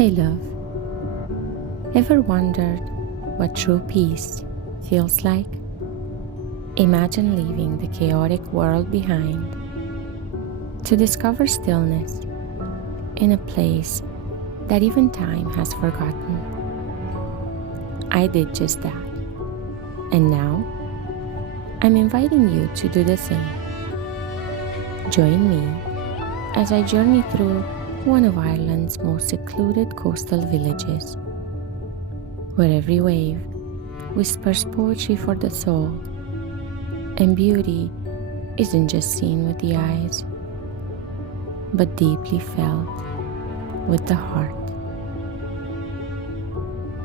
Hey love, ever wondered what true peace feels like? Imagine leaving the chaotic world behind to discover stillness in a place that even time has forgotten. I did just that, and now I'm inviting you to do the same. Join me as I journey through one of Ireland's most secluded coastal villages, where every wave whispers poetry for the soul, and beauty isn't just seen with the eyes, but deeply felt with the heart.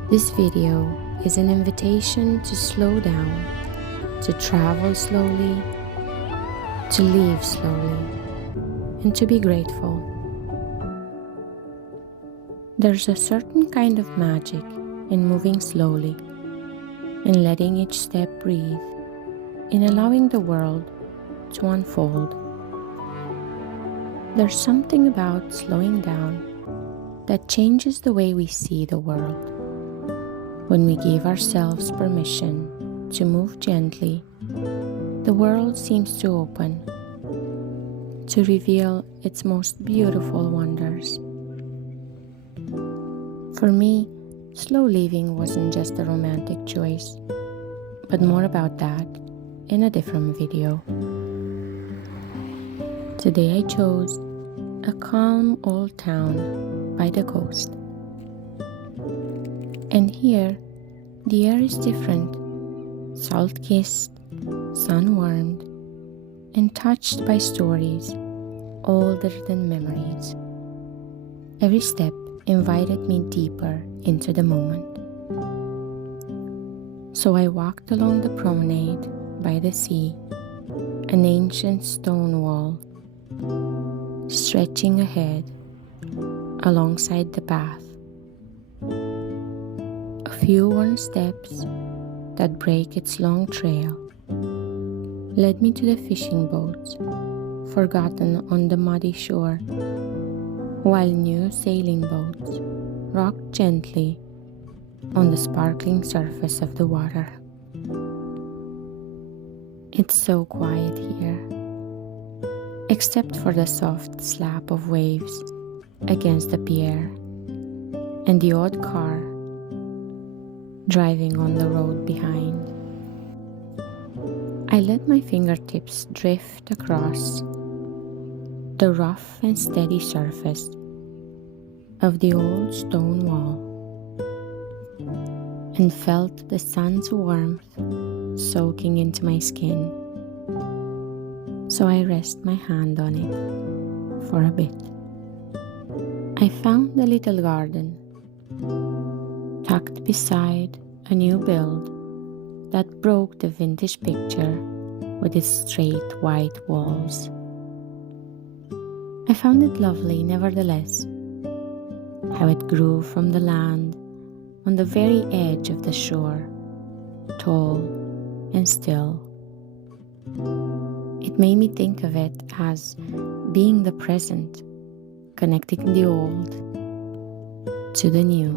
This video is an invitation to slow down, to travel slowly, to live slowly, and to be grateful. There's a certain kind of magic in moving slowly, in letting each step breathe, in allowing the world to unfold. There's something about slowing down that changes the way we see the world. When we give ourselves permission to move gently, the world seems to open, to reveal its most beautiful wonders. For me, slow living wasn't just a romantic choice, but more about that in a different video. Today I chose a calm old town by the coast. And here, the air is different, salt-kissed, sun-warmed, and touched by stories older than memories. Every step invited me deeper into the moment. So I walked along the promenade by the sea, an ancient stone wall, stretching ahead alongside the path. A few worn steps that break its long trail led me to the fishing boats, forgotten on the muddy shore, while new sailing boats rocked gently on the sparkling surface of the water. It's so quiet here, except for the soft slap of waves against the pier and the odd car driving on the road behind. I let my fingertips drift across the rough and steady surface of the old stone wall and felt the sun's warmth soaking into my skin. So I rest my hand on it for a bit. I found a little garden tucked beside a new build that broke the vintage picture with its straight white walls. I found it lovely nevertheless, how it grew from the land on the very edge of the shore, tall and still. It made me think of it as being the present, connecting the old to the new,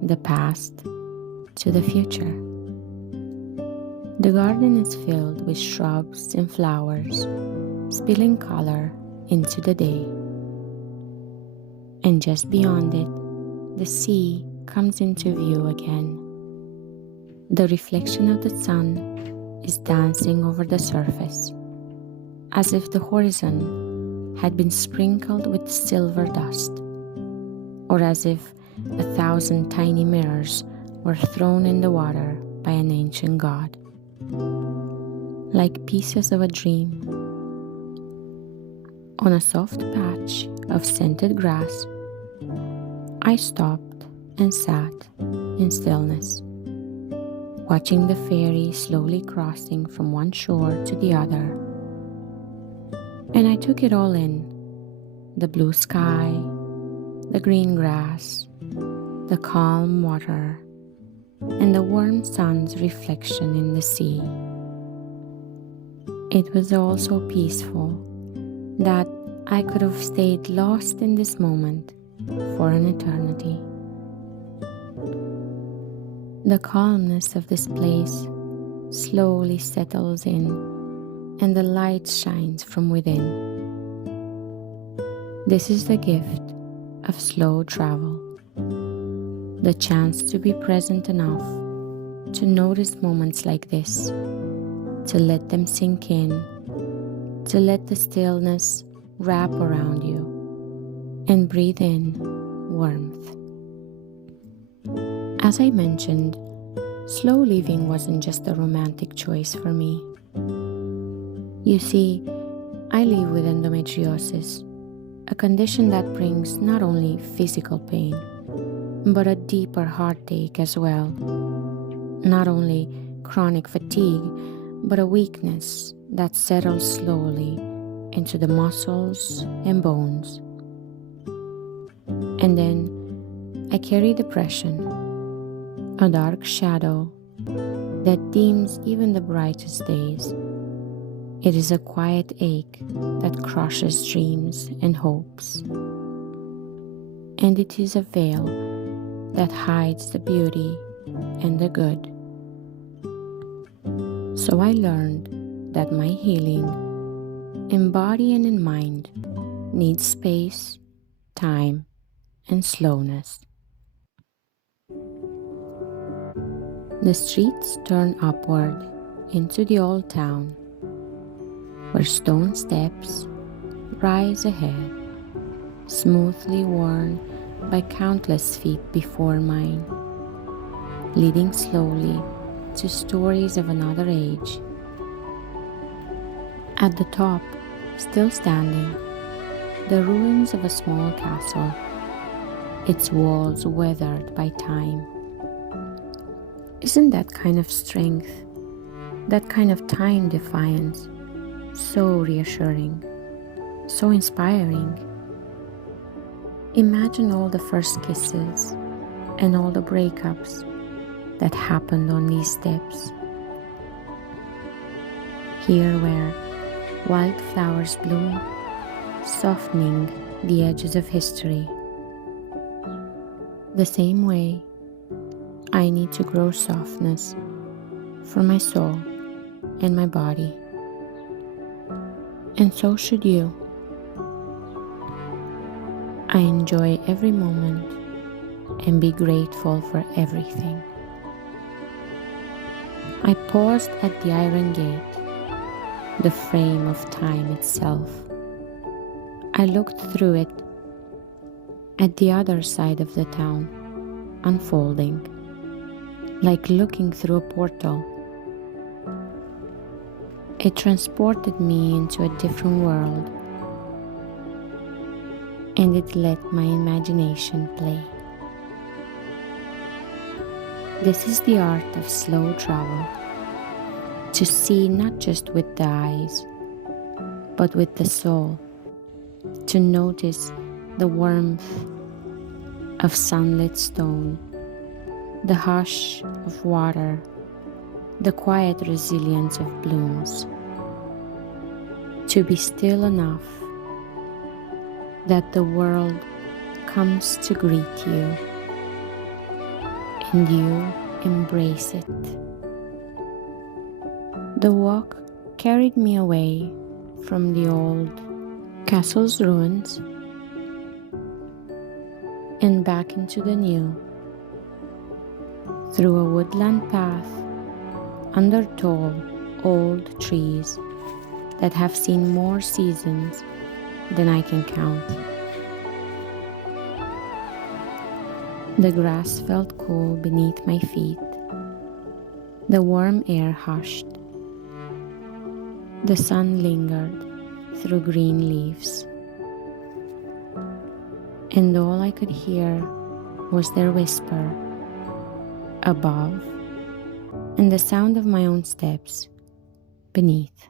the past to the future. The garden is filled with shrubs and flowers, spilling color into the day. And just beyond it, the sea comes into view again. The reflection of the sun is dancing over the surface, as if the horizon had been sprinkled with silver dust, or as if 1,000 tiny mirrors were thrown in the water by an ancient god, like pieces of a dream. On a soft patch of scented grass, I stopped and sat in stillness, watching the ferry slowly crossing from one shore to the other. And I took it all in: the blue sky, the green grass, the calm water, and the warm sun's reflection in the sea. It was all so peaceful that I could have stayed lost in this moment for for an eternity. The calmness of this place slowly settles in, and the light shines from within. This is the gift of slow travel, the chance to be present enough to notice moments like this, to let them sink in, to let the stillness wrap around you, and breathe in warmth. As I mentioned, slow living wasn't just a romantic choice for me. You see, I live with endometriosis, a condition that brings not only physical pain, but a deeper heartache as well. Not only chronic fatigue, but a weakness that settles slowly into the muscles and bones. And then I carry depression, a dark shadow that dims even the brightest days. It is a quiet ache that crushes dreams and hopes. And it is a veil that hides the beauty and the good. So I learned that my healing, in body and in mind, needs space, time, and slowness. The streets turn upward into the old town, where stone steps rise ahead, smoothly worn by countless feet before mine, leading slowly to stories of another age. At the top, still standing, the ruins of a small castle, its walls weathered by time. Isn't that kind of strength, that kind of time defiance, so reassuring, so inspiring? Imagine all the first kisses and all the breakups that happened on these steps. Here where wildflowers bloom, softening the edges of history. The same way, I need to grow softness for my soul and my body. And so should you. I enjoy every moment and be grateful for everything. I paused at the iron gate, the frame of time itself. I looked through it at the other side of the town, unfolding, like looking through a portal. It transported me into a different world, and it let my imagination play. This is the art of slow travel, to see not just with the eyes, but with the soul, to notice the warmth of sunlit stone, the hush of water, the quiet resilience of blooms, to be still enough that the world comes to greet you and you embrace it. The walk carried me away from the old castle's ruins and back into the new, through a woodland path under tall, old trees that have seen more seasons than I can count. The grass felt cool beneath my feet. The warm air hushed. The sun lingered through green leaves. And all I could hear was their whisper above and the sound of my own steps beneath.